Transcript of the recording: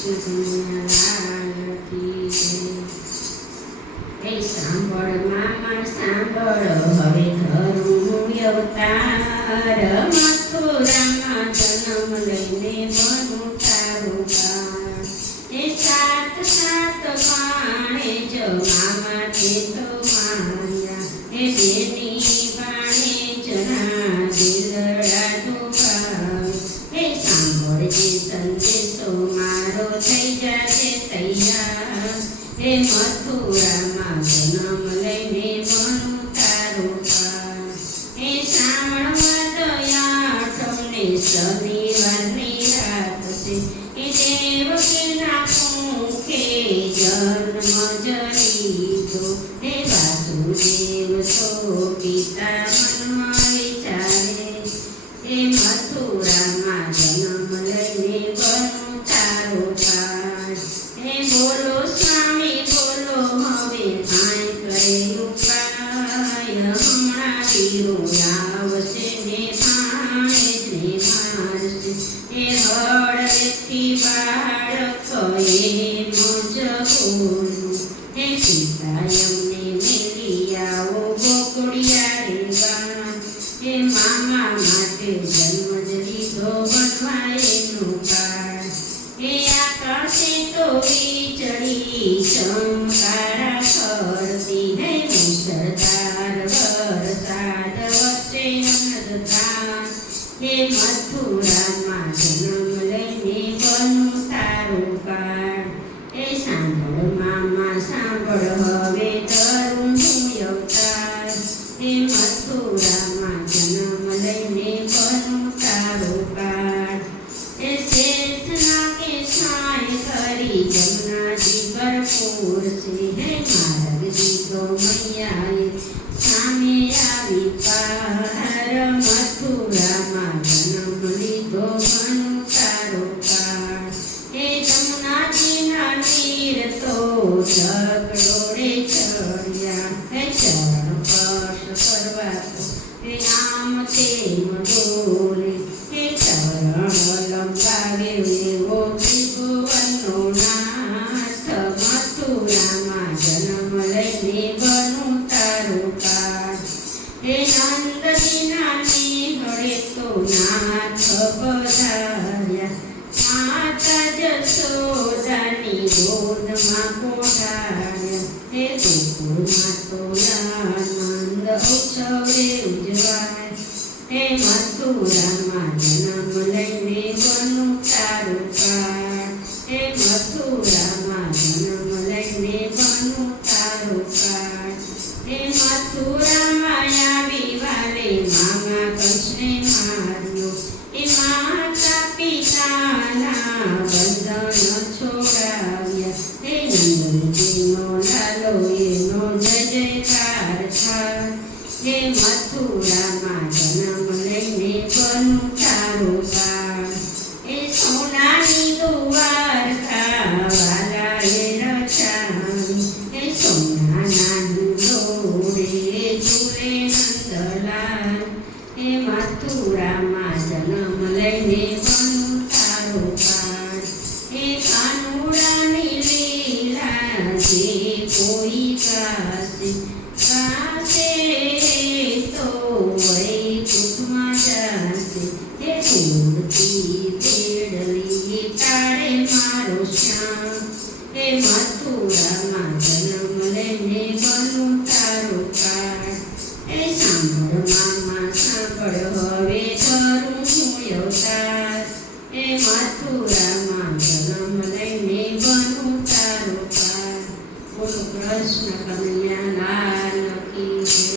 કૃષ્ણ લાલ કી જય। એ સાંભળ મામા સાંભળ હવે ધરું અવતાર મથુરામાં જન્મ લઈને બનું તારું કાળ। એ સાત સાત પાણે જ મામા તે તો માયા એ બેની પાણે જના દિલડા દુભાવે। એ સાંભળજે સંદેશો મારો થઈ જાજે તૈયાર એ મથુરામાં જન્મ લઈને બનું તારું કાળ। એ શ્રાવણ આઠમને શનિવારની રાત છે એ દેવકીના મુખે જન્મ જરીતો એ વાસુદેવ તો પિતા મનમાં વિચારે એ મથુરામાં જન્મ લઈને બનું તારું કાળ। એ બોલો સ્વામી બોલો હવે કાંઈ કરે ઉપાય હમણાં વીરો આવશે ને ભાણે જ ને મારશે। એ હળવેથી બાળક એનો જ બોલું એ પિતા એમને મેલી આવો ગોકળિયા રે ગામ। એ મામા માટે જન્મ જ લીધો બનવા એનું કાળ। એ આકાશે તો વીજળી ચમકારા ફરતી હે મુસળધાર વરસાદ વચ્ચે અનંતધામ। એ મથુરામાં જન્મ લઈને બનું તારું કાળ। એ સાંભળ મામા સાંભળ હવે ધરું અવતાર એ મથુરામાં જન્મ લઈને બનું તારું કાળ। એ શેષના કે સાય કરી જમનાજી ભરપૂર છે હે માર્ગ દીધો મૈયાએ સામે આવી પાર। મથુરામાં જન્મ લીધો બનું તારું કાળ। એ જમનાજીના નીર તો ઝગડોળે ચડ્યા હે ચરણ સ્પર્શ કરવા તો એ આમ તેમ ડોલે એ ચરણ લંબાવે એવો ત્રિભુવનનો નાથ। મથુરામાં જન્મ લઈને બનું તારું કાળ। એ નંદજીના નિહળે તો નાથ પધાર્યા માતા જશોદાની ગોદમાં પોઢાડ્યા। એ ગોકુળમાં તો આનંદ ઉત્સવે ઉજવાય। એ મથુરામાં જન્મ લઈને બનું તારું કાળ। એ મથુરામાં જન્મ લઈને બનું તારું કાળ। એ મથુરામાં આવી વાલે મામા કૃષ્ણે માર્યો એ માતા પિતાના બંધન છોડાવ્યા। એ નંદજીનો લાલો એનો જય જયકાર થાય। એ મથુરામાં જન્મ લઈને બનું તારું કાળ। એ સોનાની દ્વારકા વાલા એ રચાવી એ સોનાના ડોળે ઝૂલે નંદલાલ। એ મથુરામાં જન્મ લઈને બનું તારું કાળ। એ કાનુડાની લીલા જે કોઈ ગાશે ગાશે તો વૈકુંઠમાં જાશે। એ ઉડતી તેડલી તારે મારો શ્યામ। એ મથુરામાં જન્મ